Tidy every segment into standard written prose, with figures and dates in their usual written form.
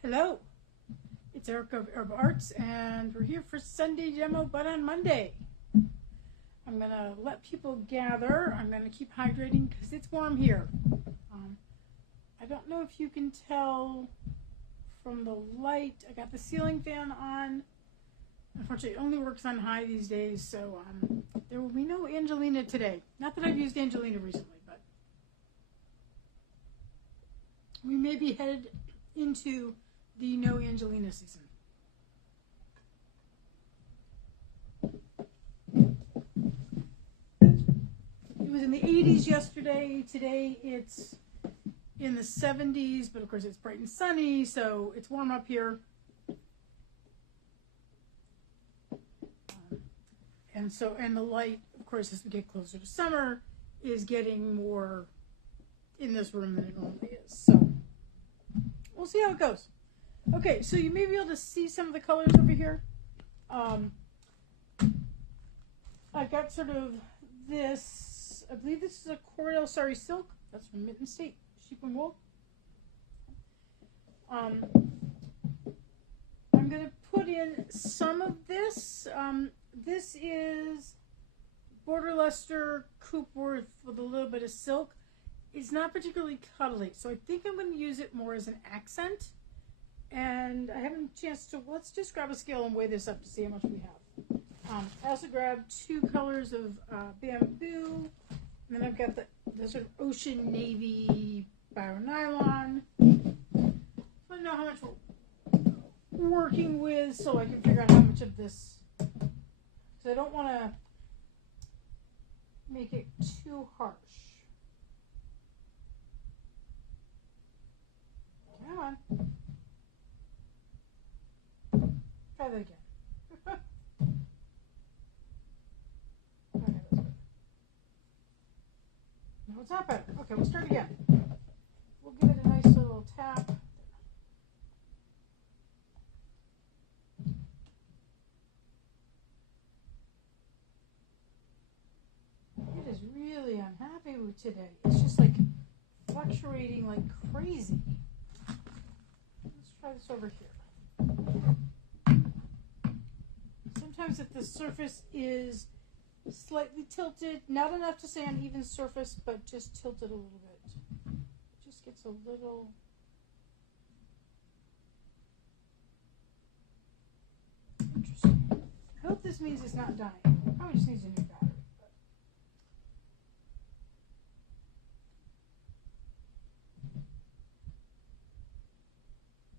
Hello, it's Erica of Herb Arts, and we're here for Sunday demo, but on Monday. I'm going to let people gather. I'm going to keep hydrating because it's warm here. I don't know if you can tell from the light. I got the ceiling fan on. Unfortunately, it only works on high these days, so there will be no Angelina today. Not that I've used Angelina recently, but we may be headed into the no Angelina season. It was in the 80s yesterday. Today it's in the 70s, but of course it's bright and sunny, so it's warm up here. And the light, of course, as we get closer to summer, is getting more in this room than it normally is. So we'll see how it goes. Okay, so you may be able to see some of the colors over here. I've got sort of this, I believe this is a Cordell Sari silk. That's from Mitten State, sheep and wool. I'm going to put in some of this. This is Border Leicester Coopworth with a little bit of silk. It's not particularly cuddly, so I think I'm going to use it more as an accent. And I haven't a chance to, let's just grab a scale and weigh this up to see how much we have. I also grabbed 2 colors of bamboo, and then I've got the sort of ocean navy bio-nylon. So I know how much we're working with, so I can figure out how much of this, because I don't want to make it too harsh. Come on. Try that again. Okay, that's better. No, it's not better. Okay, we'll start again. We'll give it a nice little tap. It is really unhappy with today. It's just like fluctuating like crazy. Let's try this over here. Sometimes if the surface is slightly tilted, not enough to say an even surface, but just tilted a little bit, it just gets a little. Interesting. I hope this means it's not dying. Probably just needs a new battery.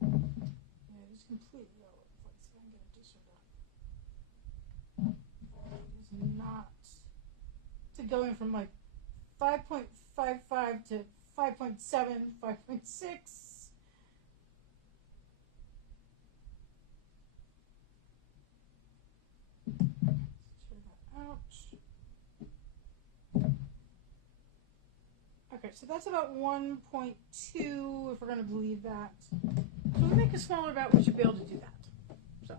Yeah, it is completely all over the place. If I can get it to sort of. It is not. To going from like 5.55 to 5.7, 5.6. Turn that out. Okay, so that's about 1.2 if we're going to believe that. So we make a smaller bat, we should be able to do that. So,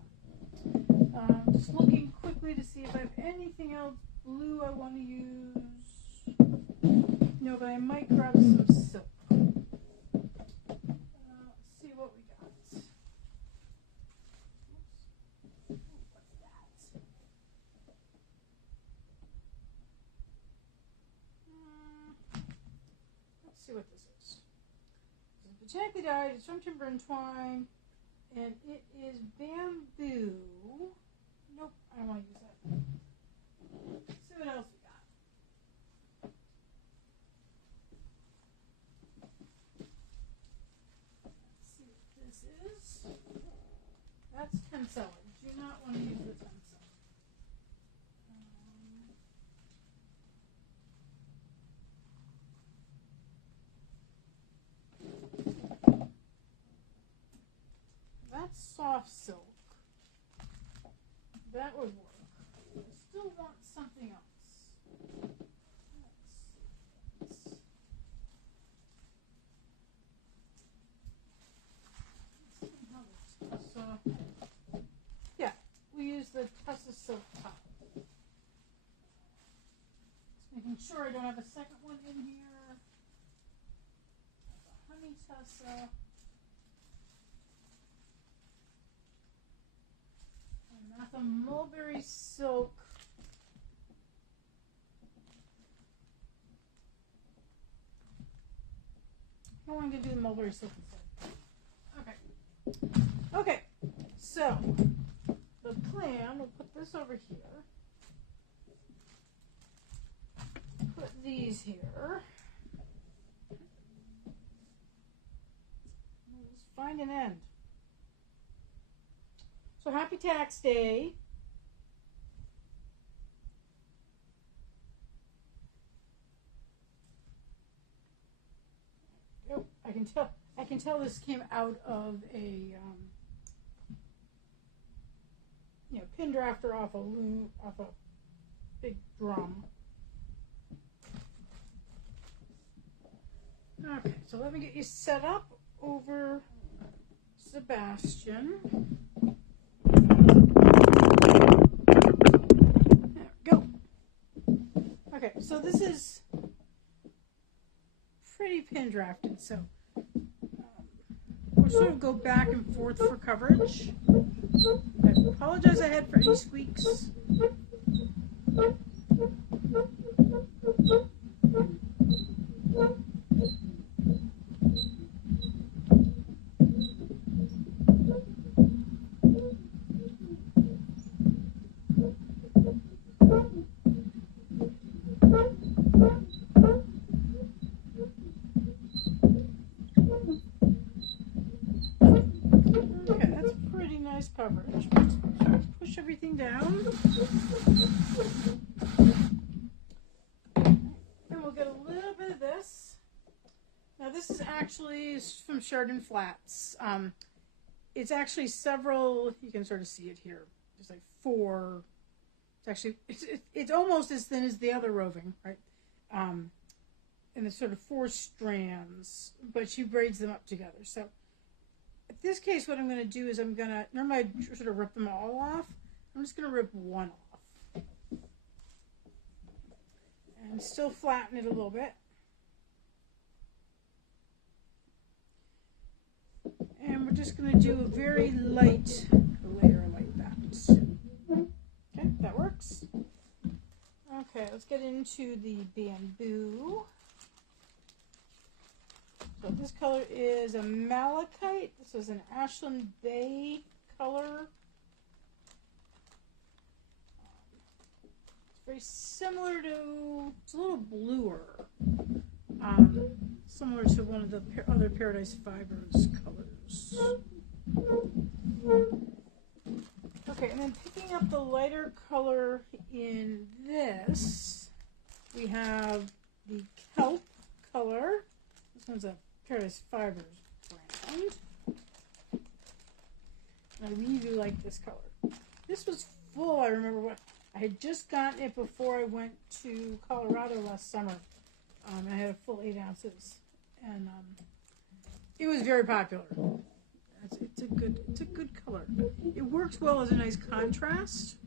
just looking quickly to see if I have anything else blue I want to use. No, but I might grab some silk. Let's see what we got. Oops. Ooh, what's that? Let's see what this is. This is botanically dyed. It's from timber and twine, and it is bamboo. Nope, I don't want to use that. Let's see what else we got. Let's see what this is. That's tencel. I do not want to use the tencel. That's soft silk. That would work. I still want something else. Let's see how this is. So, yeah, we use the Tussa silk top. Just making sure I don't have a second one in here. The honey Tussa. mulberry silk. I wanted to do the mulberry silk instead. Okay. Okay. So the plan, we'll put this over here. Put these here. Let's find an end. So happy tax day. Oh, I can tell this came out of a pin drafter off a big drum. Okay, so let me get you set up over Sebastian. There we go. Okay, so this is pretty pin drafted, so we'll sort of go back and forth for coverage. I apologize ahead for any squeaks. Coverage. Push everything down. And we'll get a little bit of this. Now this is actually from Sheridan Flats. It's actually several, you can sort of see it here. There's like 4. It's actually, it's almost as thin as the other roving, right? And it's sort of 4 strands, but she braids them up together. So in this case, what I'm going to do is normally I sort of rip them all off. I'm just going to rip one off. And still flatten it a little bit. And we're just going to do a very light layer like that. Okay, that works. Okay, let's get into the bamboo. So this color is a malachite. This is an Ashland Bay color. It's very similar to, it's a little bluer. Similar to one of the other Paradise Fibers colors. Okay, and then picking up the lighter color in this, we have the kelp color. This one's a Paradise Fibers brand. I really like this color. This was full, I remember I had just gotten it before I went to Colorado last summer. I had a full 8 ounces. And it was very popular. It's a good color. It works well as a nice contrast.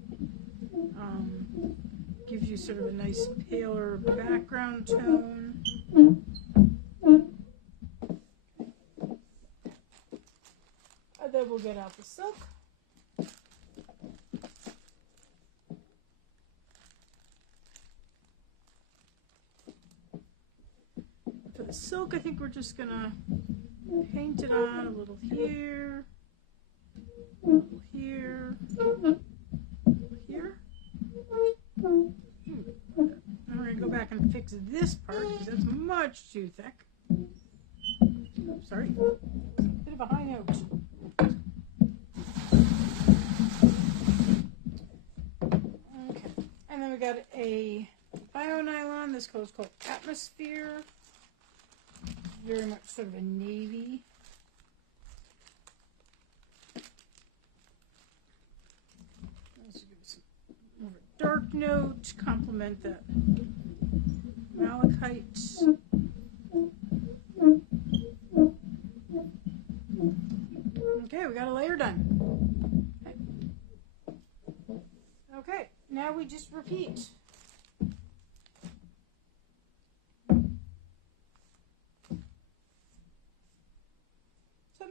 Gives you sort of a nice paler background tone. And then we'll get out the silk. For the silk, I think we're just gonna paint it on a little here, a little here, a little here. And we're gonna go back and fix this part because that's much too thick. Oops, sorry, bit of a high note. Okay, and then we got a bio nylon. This color is called Atmosphere. Very much sort of a navy. Let's give it some more of a dark note, complement that malachite. Okay, we got a layer done. Okay, now we just repeat.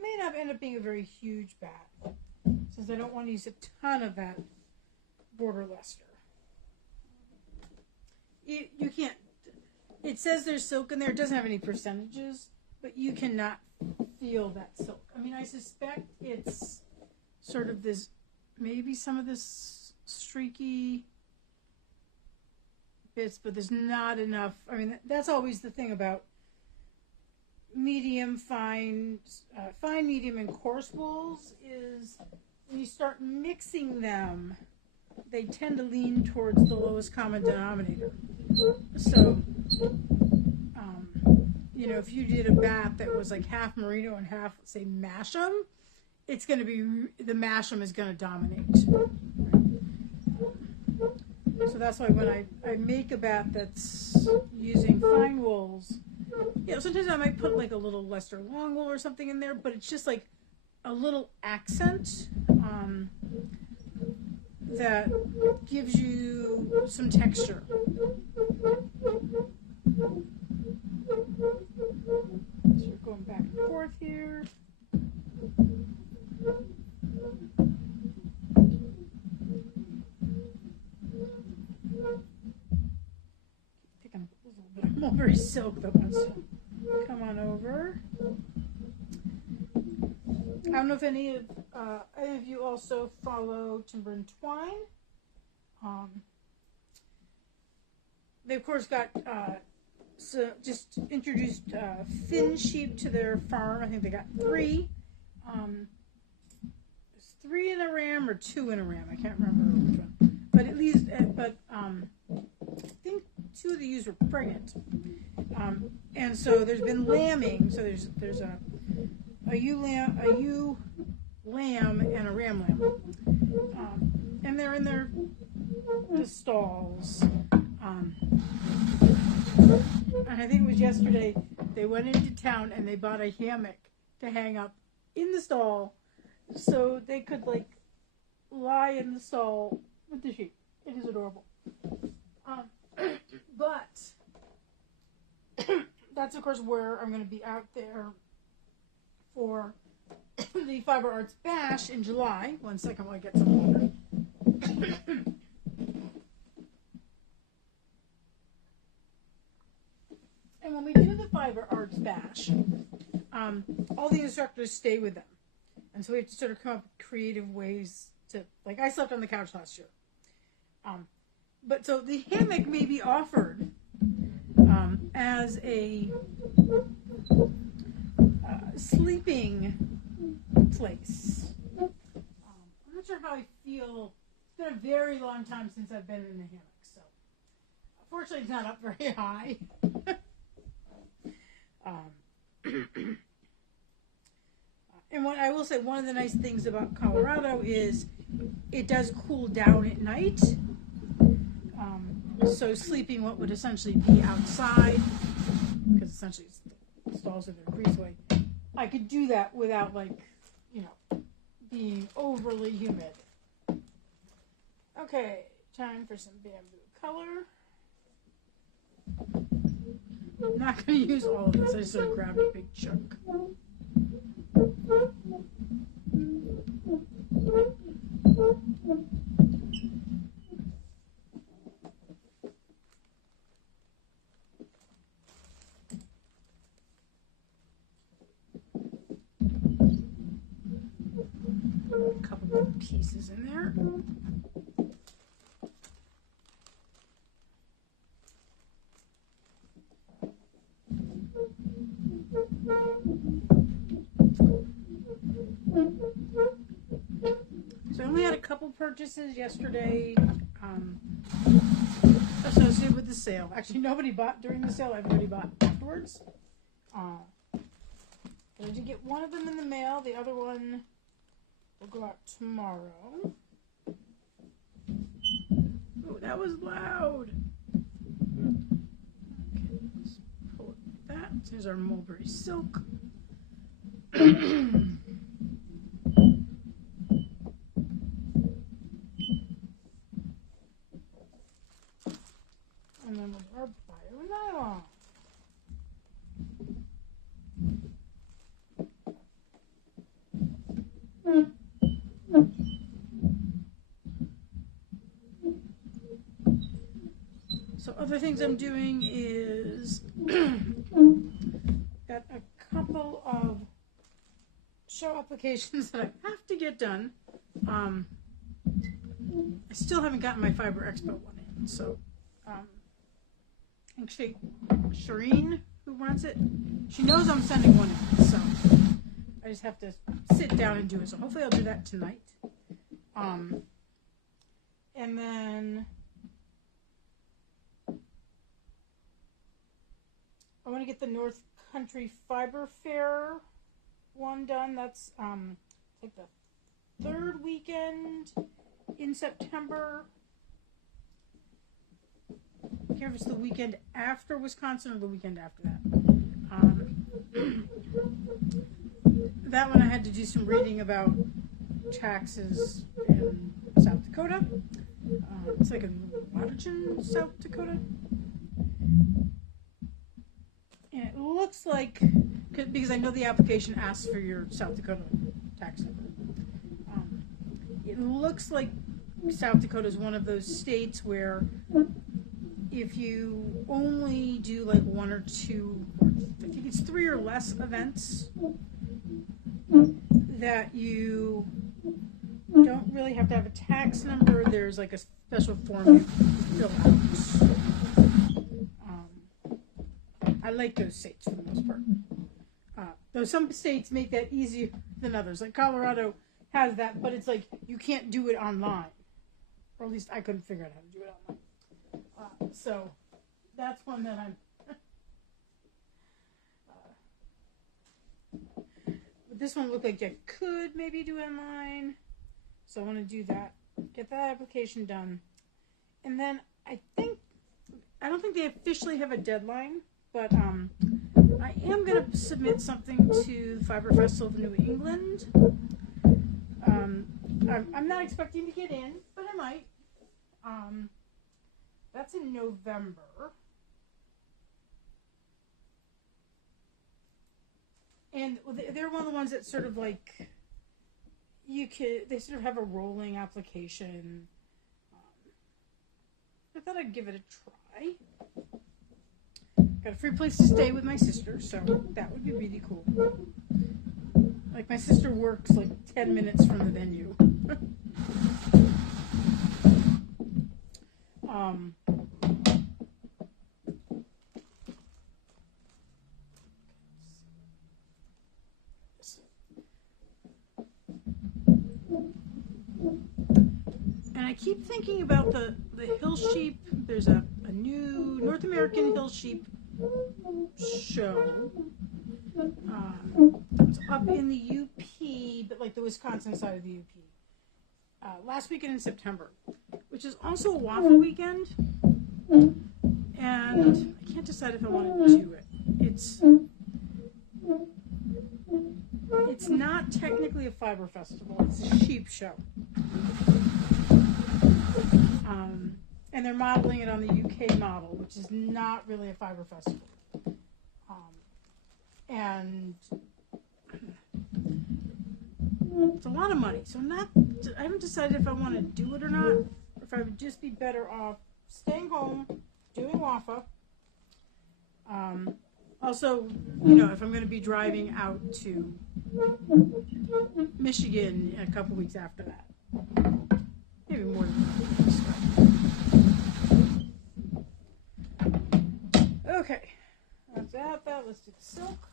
May not end up being a very huge bat, since I don't want to use a ton of that Border Leicester. You can't. It says there's silk in there. It doesn't have any percentages, but you cannot feel that silk. I mean, I suspect it's sort of this, maybe some of this streaky bits, but there's not enough. I mean, that's always the thing about medium, fine, medium, and coarse wools is when you start mixing them, they tend to lean towards the lowest common denominator. So, if you did a bat that was like half merino and half, say, Masham, it's going to be, the Masham is going to dominate. So that's why when I make a bat that's using fine wools, sometimes I might put like a little Leicester long wool or something in there, but it's just like a little accent that gives you some texture. So we're going back and forth here. Picking a little bit of mulberry silk that wants to come on over. I don't know if any of you also follow Timber and Twine. They of course got just introduced Finn sheep to their farm. I think they got 3. There's 3 in a ram or 2 in a ram. I can't remember which one. But at least, I think 2 of the ewes were pregnant. And so there's been lambing. So there's a ewe lamb and a ram lamb. And they're in the stalls. And I think it was yesterday they went into town and they bought a hammock to hang up in the stall so they could like lie in the stall with the sheep. It is adorable. But that's of course where I'm going to be out there for the Fiber Arts Bash in July. One second while I get some water. And when we do the Fiber Arts Bash, all the instructors stay with them. And so we have to sort of come up with creative ways to, like I slept on the couch last year. But so the hammock may be offered as a sleeping place. I'm not sure how I feel. It's been a very long time since I've been in the hammock. So unfortunately it's not up very high. And what I will say, one of the nice things about Colorado is it does cool down at night. So sleeping what would essentially be outside, because essentially the stalls are their breezeway, I could do that without being overly humid. Okay, time for some bamboo color. I'm not going to use all of this. I just sort of grabbed a big chunk. A couple of pieces in there. So I only had a couple purchases yesterday associated with the sale. Actually, nobody bought during the sale. Everybody bought afterwards. I did get one of them in the mail. The other one will go out tomorrow. Oh, that was loud. Okay, let's pull that. Here's our mulberry silk. And then we'll do our bio-nylon. So other things I'm doing is got a couple of show applications that I have to get done. I still haven't gotten my Fiber Expo one in, so actually Shireen, who runs it, she knows I'm sending one in, so I just have to sit down and do it. So hopefully I'll do that tonight. And then I want to get the North Country Fiber Fair one done. That's like the third weekend in September. I can't remember if it's the weekend after Wisconsin or the weekend after that. That one I had to do some reading about taxes in South Dakota. It's like in Waterton, South Dakota. And it looks like, because I know the application asks for your South Dakota tax number. It looks like South Dakota is one of those states where if you only do like one or two, I think it's 3 or less events, that you don't really have to have a tax number. There's like a special form you fill out. I like those states for the most part. Though some states make that easier than others. Like Colorado has that, but it's like you can't do it online. Or at least I couldn't figure out how to do it online. So that's one that I'm... but this one looked like I could maybe do online. So I want to do that. Get that application done. And then I don't think they officially have a deadline, but I am going to submit something to the Fiber Festival of New England. I'm not expecting to get in, but I might. That's in November. And they're one of the ones that sort of like, they sort of have a rolling application. I thought I'd give it a try. Got a free place to stay with my sister, so that would be really cool. Like, my sister works like 10 minutes from the venue. And I keep thinking about the hill sheep. There's a new North American hill sheep show. It's up in the UP, but like the Wisconsin side of the UP. Last weekend in September, which is also a waffle weekend. And I can't decide if I want to do it. It's not technically a fiber festival. It's a sheep show. And they're modeling it on the UK model, which is not really a fiber festival. And it's a lot of money. So I haven't decided if I want to do it or not, or if I would just be better off staying home, doing WAFA. Also, if I'm going to be driving out to Michigan in a couple weeks after that. Maybe more than that. Okay. That's that. Let's do the silk.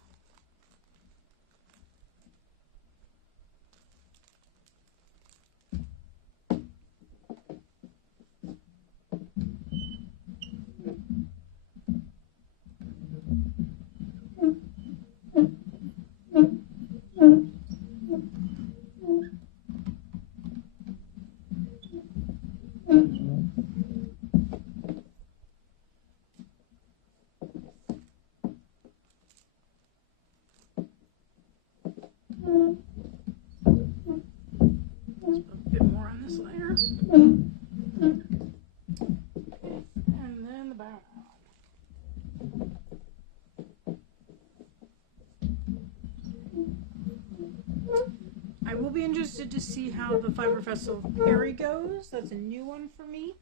I will be interested to see how the Fiber Festival of Perry goes. That's a new one for me.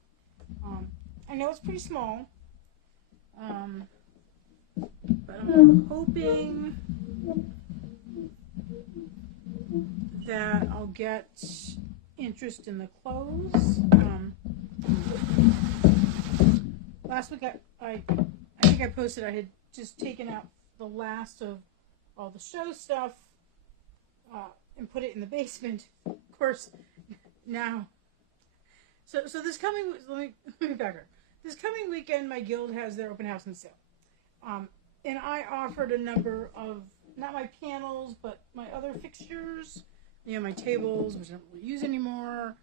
I know it's pretty small, But I'm hoping that I'll get interest in the clothes. Last week I think I posted I had just taken out the last of all the show stuff and put it in the basement. Of course, now. So this coming, let me back up. This coming weekend, my guild has their open house and sale. And I offered a number of, not my panels, but my other fixtures, my tables, which I don't really use anymore,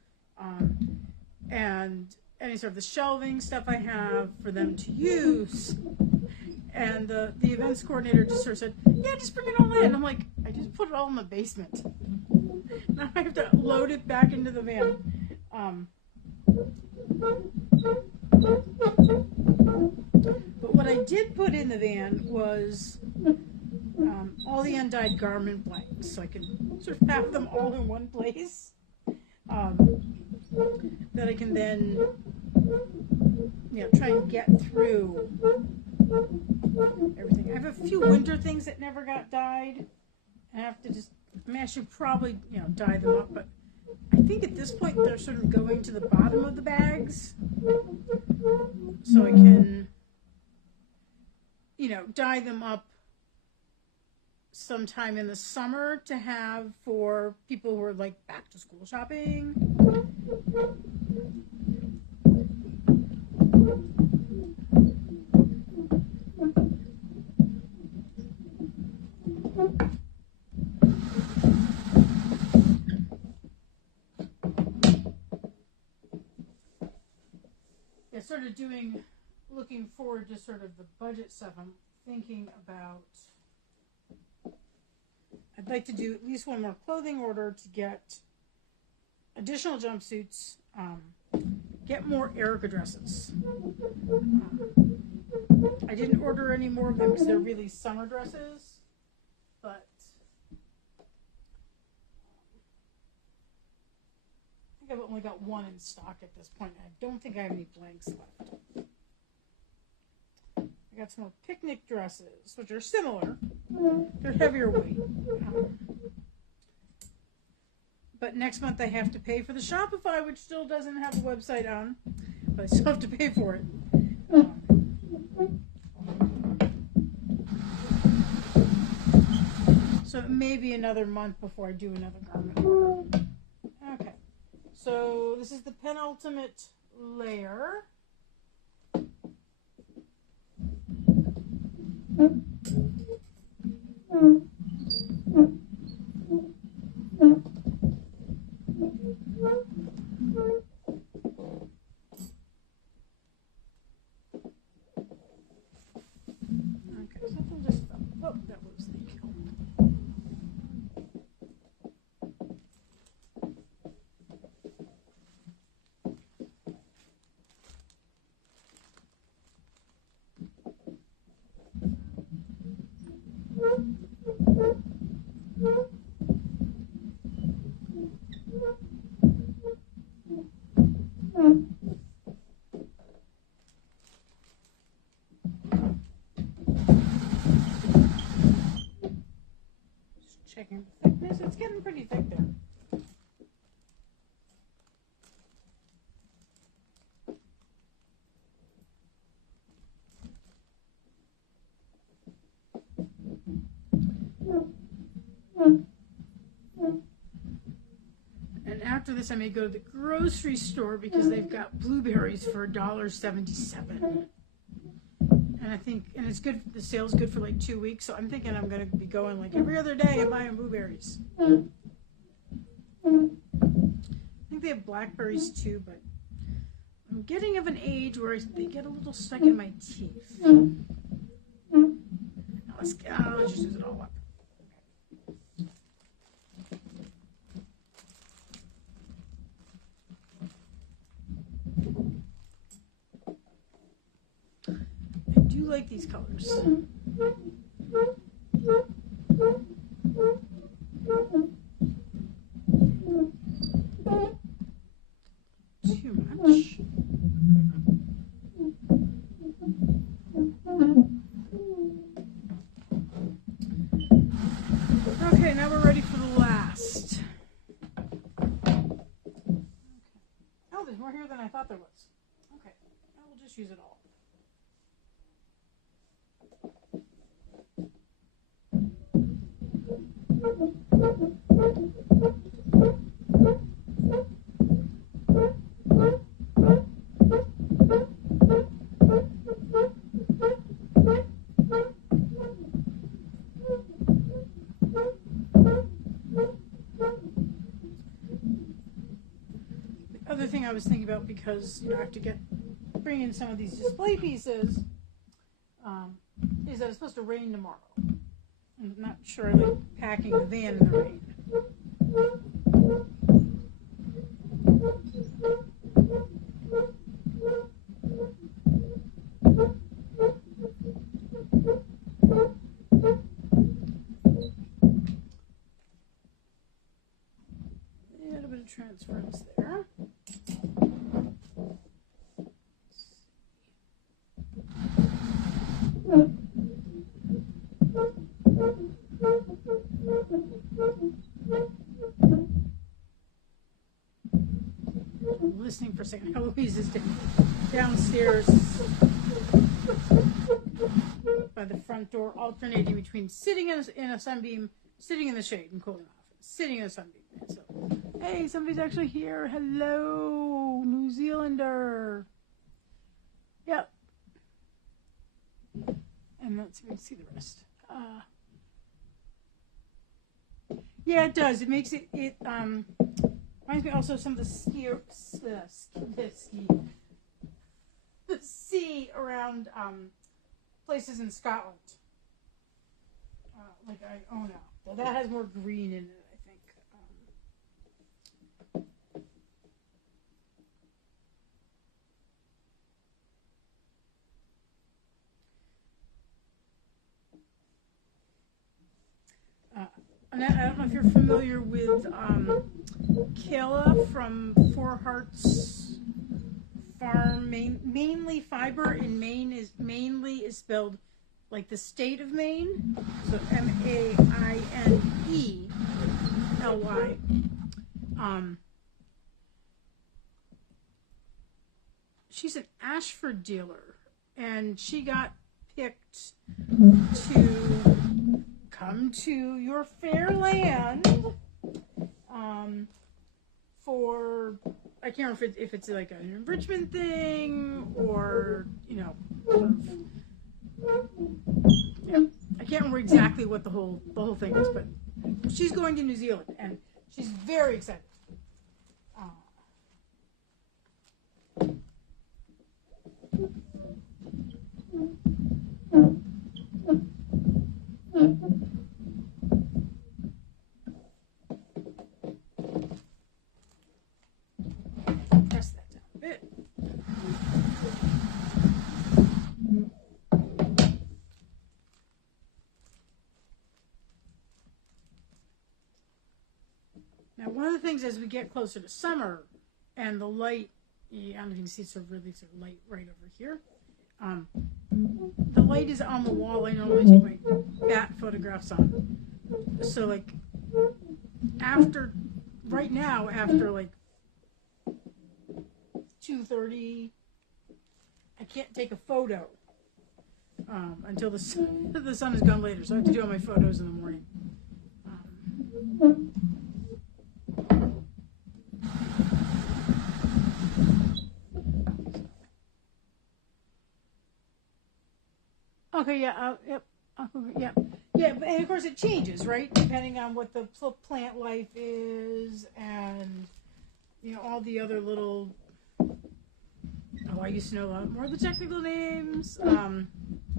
and any sort of the shelving stuff I have for them to use. And the events coordinator just sort of said, yeah, just bring it all in. I'm like, I just put it all in the basement. Now I have to load it back into the van. But what I did put in the van was all the undyed garment blanks, so I can sort of have them all in one place. That I can then, try and get through everything. I have a few winter things that never got dyed. I should probably, dye them up, but I think at this point they're sort of going to the bottom of the bags. So I can, dye them up sometime in the summer to have for people who are like back to school shopping. Yeah, sort of looking forward to sort of the budget stuff. I'm thinking about, I'd like to do at least one more clothing order to get additional jumpsuits, get more Erica dresses. I didn't order any more of them because they're really summer dresses, but I think I've only got one in stock at this point. I don't think I have any blanks left. I got some more picnic dresses, which are similar. They're heavier weight. But next month I have to pay for the Shopify, which still doesn't have a website on, but I still have to pay for it. So it may be another month before I do another garment order. Okay. So this is the penultimate layer. Okay, something just fell. Oh, that was the checking the thickness. It's getting pretty thick there. And after this, I may go to the grocery store because they've got blueberries for $1.77. And I think, and it's good, the sale's good for like 2 weeks, so I'm thinking I'm going to be going like every other day and buying blueberries. I think they have blackberries too, but I'm getting of an age where they get a little stuck in my teeth. Now let's just use it all up. I do like these colors. Too much. thought there was. Okay, we'll just use it all. Other thing I was thinking about, because I have to bring in some of these display pieces, is that it's supposed to rain tomorrow. I'm not sure I like packing the van in the rain. A little bit of transference there. Listening for a second. Eloise is downstairs by the front door, alternating between sitting in a sunbeam, sitting in the shade and cooling off, sitting in a sunbeam. So, hey, somebody's actually here. Hello, New Zealander. Yep. And let's see the rest. Yeah, it does. It makes it reminds me also of some of the sea around places in Scotland, like Iona. Well, that has more green in it, I think. Annette, I don't know if you're familiar with Kayla from Four Hearts Farm. Mainly Fiber in Maine is spelled like the state of Maine, so MAINELY. She's an Ashford dealer, and she got picked to come to your fair land for, I can't remember if it's like an enrichment thing or, sort of, yeah, I can't remember exactly what the whole thing is, but she's going to New Zealand and she's very excited. Press that down a bit. Now, one of the things as we get closer to summer and the light, I don't know if you can see it's sort of light right over here. The light is on the wall I normally take my bat photographs on. So like right now after like 2:30, I can't take a photo until the sun has gone later. So I have to do all my photos in the morning. Okay, yeah, yep, yeah. Yeah, and of course it changes, right? Depending on what the plant life is and, all the other little, I used to know a lot more of the technical names.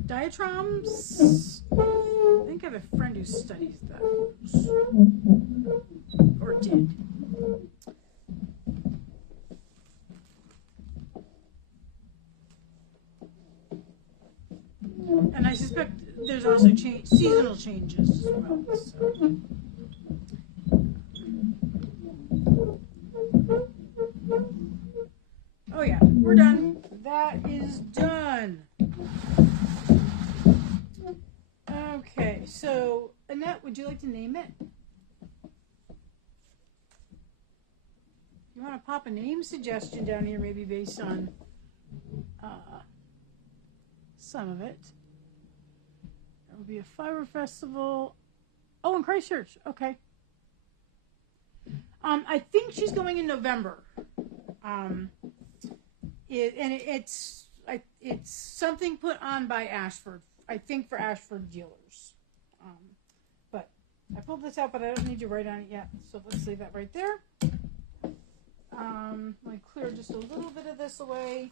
Diatrams. I think I have a friend who studies those. Or did. And I suspect there's also seasonal changes as well. So. Oh yeah, we're done. That is done. Okay, so Annette, would you like to name it? You want want to pop a name suggestion down here, maybe based on some of it. There will be a fiber festival. Oh, in Christchurch. Okay. I think she's going in November. It's something put on by Ashford. I think for Ashford dealers. But I pulled this out, but I don't need to write on it yet. So let's leave that right there. Let me clear just a little bit of this away.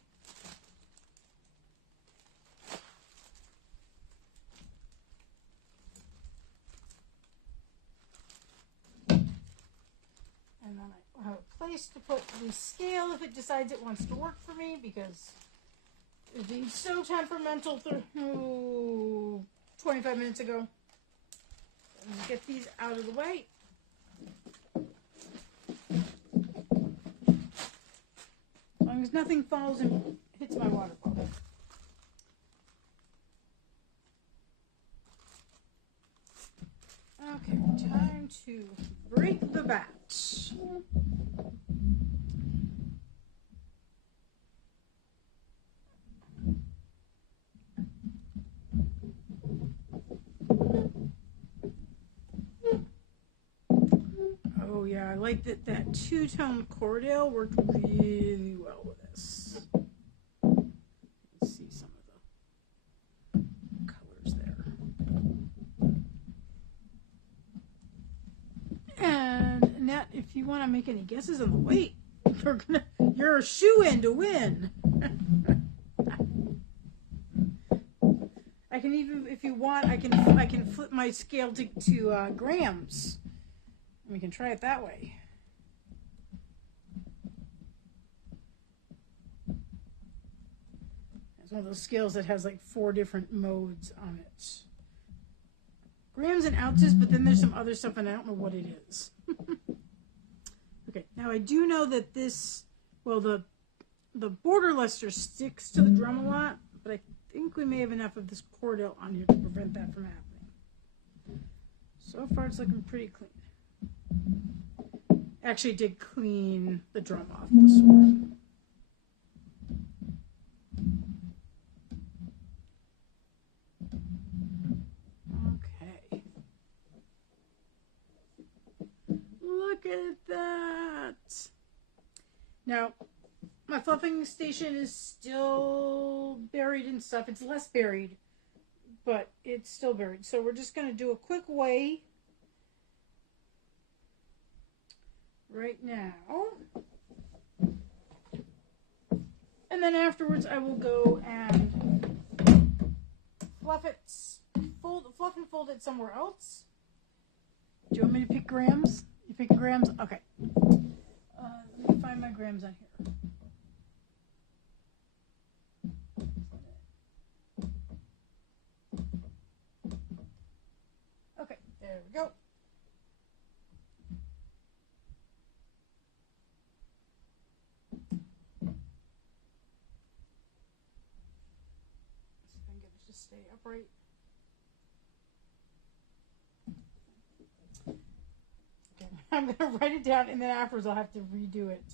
And then I have a place to put the scale if it decides it wants to work for me, because it's being so temperamental through 25 minutes ago. Get these out of the way. As long as nothing falls and hits my water bottle. Okay, time to break the bat. Oh yeah, I like that two-tone Cordell worked really well with this. Let's see some of the colors there. And Annette, if you want to make any guesses on the weight, you're a shoo-in to win. I can even, if you want, I can flip my scale to grams. We can try it that way. It's one of those scales that has like 4 different modes on it. Grams and ounces, but then there's some other stuff and I don't know what it is. Okay, now I do know that this, well, the border luster sticks to the drum a lot, but I think we may have enough of this Cordell on here to prevent that from happening. So far it's looking pretty clean. Actually did clean the drum off this morning. Okay. Look at that. Now, my fluffing station is still buried in stuff. It's less buried, but it's still buried. So we're just going to do a quick weigh right now. And then afterwards I will go and fluff it, fluff and fold it somewhere else. Do you want me to pick grams? You pick grams? Okay. Let me find my grams on here. Okay, there we go. Stay upright. Okay, I'm going to write it down and then afterwards I'll have to redo it.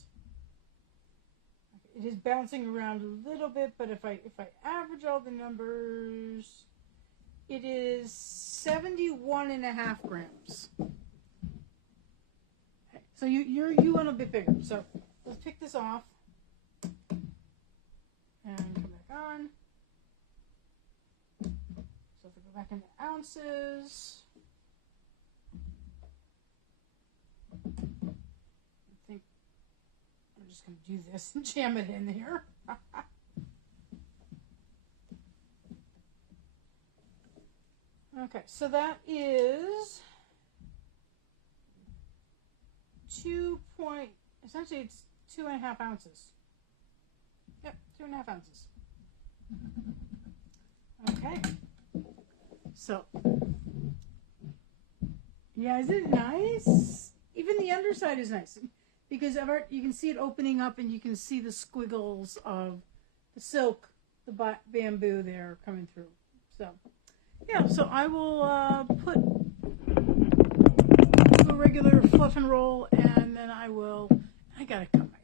Okay, it is bouncing around a little bit, but if I average all the numbers, it is 71.5 grams. Okay, so you want a bit bigger. So let's pick this off and come back on. So if we go back into ounces, I think I'm just going to do this and jam it in here. Okay, so that is essentially it's 2.5 ounces. Yep, 2.5 ounces. Okay. So, yeah, isn't it nice? Even the underside is nice because you can see it opening up and you can see the squiggles of the silk, the bamboo there coming through. So, yeah, so I will put a regular fluff and roll and then I gotta cut my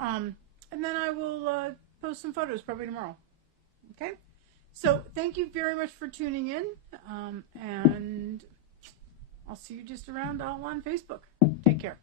And then I will post some photos probably tomorrow. Okay? So thank you very much for tuning in. And I'll see you just around all on Facebook. Take care.